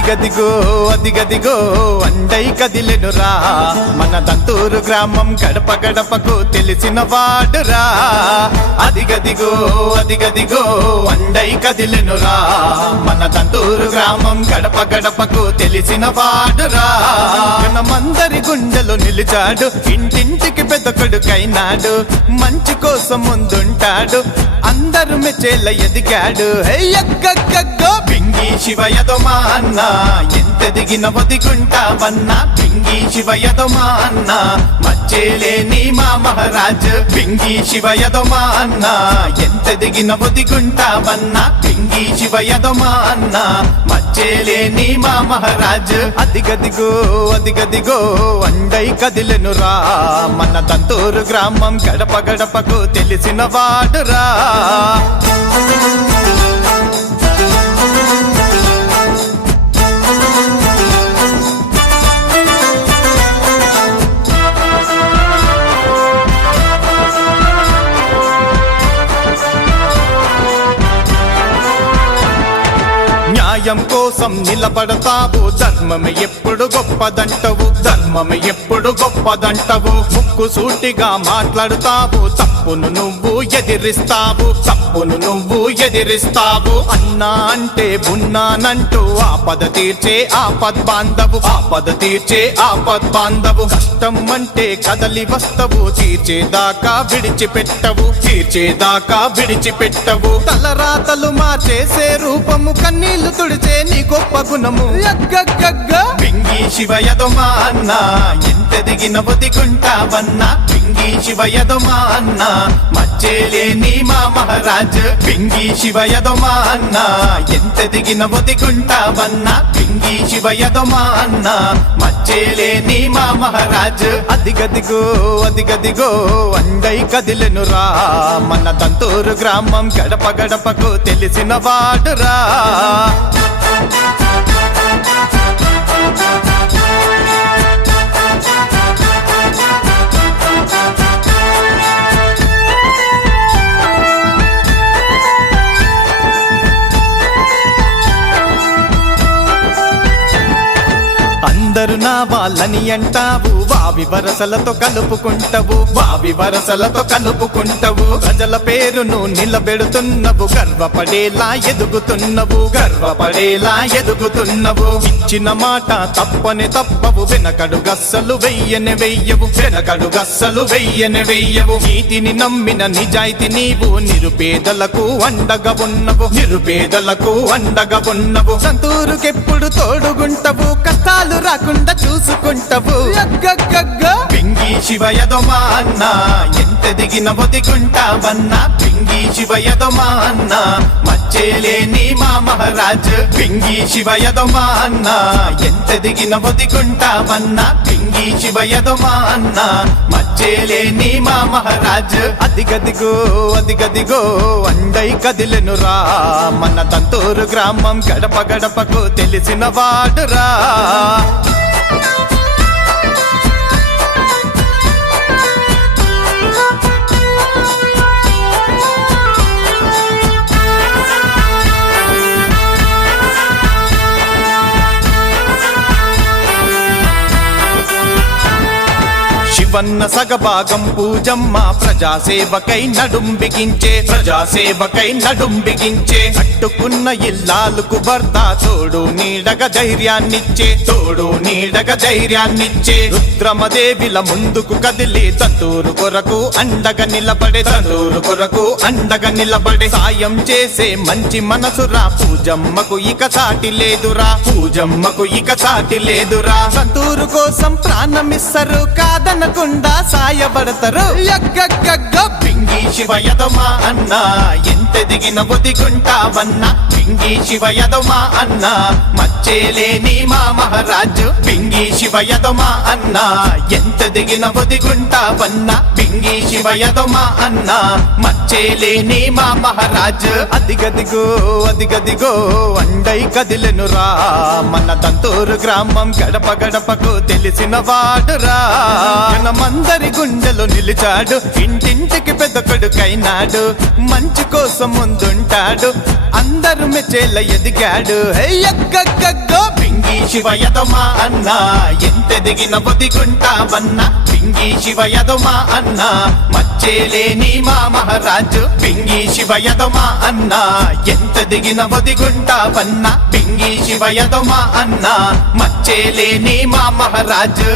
అదిగదిగో అదిగదిగో అండై కదిలెనురా మన దంతూరు గ్రామం గడప గడపకు తెలిసిన వాడురా. అదిగదిగో అదిగదిగో అండై కదిలెనురా మన దంతూరు గ్రామం గడప గడపకు తెలిసిన వాడురా. మనమందరి గుండెలు నిలిచాడు, ఇంటింటికి పెద్ద కొడుకైనాడు, మంచి కోసం ముందుంటాడు, అందరు మెచ్చేల ఎదిగాడు. పింగి శివయదో మా అన్న ఎంత దిగిన ఒదిగుంటావన్నా, పింగి శివయదో మా అన్న మచ్చేలేని మా మహారాజ్. పింగి శివయదో మా అన్న ఎంత దిగిన ఒదిగుంటావన్నా, పింగి శివయదో మా అన్న మచ్చేలేని మా మహారాజ్. అదిగదిగో అదిగదిగో అండై కదిలెనురా మన దంతూరు గ్రామం గడప గడపకు తెలిసిన వాడురా. న్యాయం కోసం నిలబడతావు, ధర్మమే ఎప్పుడు గొప్పదంటవు, ధర్మమే ఎప్పుడు గొప్పదంటవు. ముక్కు సూటిగా మాట్లాడుతావు, తప్పును నువ్వు ఎదిరిస్తావు, తప్పును నువ్వు ఎదిరిస్తావు. అన్నా అంటే ఉన్నానంటూ ఆపద తీర్చే ఆపద్ బాంధవు, ఆపద తీర్చే ఆపద్ బాంధవు. కష్టం అంటే కదలి వస్తవు, తీర్చేదాకా విడిచిపెట్టవు, తీర్చేదాకా విడిచిపెట్టవు. తలరాతలు మార్చేసే రూపము, కన్నీళ్లు తుడిచే నీ గొప్ప గుణము. పింగి శివయదో మా అన్న ఎంత దిగిన ఒదిగుంటావన్నా, పింగి శివయదో మా అన్న మచ్చేలేని మా మహారాజ్. పింగి శివయదో మా అన్న ఎంత దిగిన ఒదిగుంటావన్నా, పింగి శివయదో మా అన్న మచ్చేలేని మా మహారాజ్. అదిగదిగో అదిగదిగో అండై కదిలెనురా మన దంతూరు గ్రామం గడప గడపకు తెలిసిన వాడురా. అందరు నా వాళ్ళని అంటావు, వావి వరసలతో కలుపుకుంటావు, వావి వరసలతో కలుపుకుంటావు. ప్రజల పేరును నిలబెడుతున్నవు, గర్వపడేలా ఎదుగుతున్నవు, గర్వపడేలా ఎదుగుతున్నవు. ఇచ్చిన మాట తప్పని తప్పవు, వెనకడు గస్సలు వెయ్యని వెయ్యవు, వెనకడు గస్సలు వెయ్యని వెయ్యవు. నీతిని నమ్మిన నిజాయితీ నీవు, నిరుపేదలకు అండగా ఉన్నవు, నిరుపేదలకు అండగా ఉన్నవు. సంతూరుకెప్పుడు తోడుగుంటవు, కష్టాలు రాకుండా చూసుకుంటావు. పింగి శివయదో మా అన్న ఎంత దిగిన ఒదిగుంటావన్నా, పింగి శివయదో మా అన్న మచ్చేలేని మా మహారాజ్. పింగి శివయదో మా అన్న ఎంత దిగిన ఒదిగుంటావన్నా, పింగి శివయదో మా అన్న మచ్చేలేని మా మహారాజ్. అదిగదిగో అదిగదిగో అండై కదిలెనురా మన దంతూరు గ్రామం గడప గడపకు తెలిసిన వాడురా. శివన్న సగభాగం పూజమ్మ ప్రజాసేవకై నడుం బిగించే, ప్రజాసేవకై నడుం బిగించే. కట్టుకున్న ఇల్లాలకు భర్త తోడు నీడగ ధైర్యాన్నిచ్చే, తోడు నీడగ ధైర్యాన్నిచ్చే. రుద్రమదేవిల ముందుకు కదిలి దంతూరు కొరకు అండగా నిలబడే, దంతూరు కొరకు అండగా నిలబడే. సాయం చేసే మంచి మనసురా, పూజమ్మకు ఇక సాటి లేదురా, పూజమ్మకు ఇక సాటి లేదురా. దంతూరు కోసం ప్రాణమిస్తరు, కాదనకుండా సాయపడతారు. పింగి శివయదో మా అన్న ఎంత దిగిన ఒదిగుంటావన్నా, పింగి శివయదో మా అన్న మచ్చేలేని మా మహారాజ్. పింగి శివయదో మా అన్న ఎంత దిగిన ఒదిగుంటావన్నా, పింగి శివయదో మా అన్న మచ్చేలేని మా మహారాజ్. అదిగదిగో అదిగదిగో అండై కదిలెనురా మన దంతూరు గ్రామం గడప గడపకు తెలిసిన వాడురా. మనమందరి గుండెలు నిలిచాడు, ఇంటింటికి పెద్ద కొడుకైనాడు, మంచి కోసం ముందుంటాడు, అందరు మెచ్చేల ఎదిగాడు. పింగి శివయదో మా అన్న ఎంత దిగిన ఒదిగుంటావన్న పింగి శివయదో మా అన్న మచ్చేలేని మా మహారాజు పింగి శివయదో మా అన్న ఎంత దిగిన ఒదిగుంటావన్న పింగి శివయదో మా అన్న మచ్చేలేని మా మహారాజు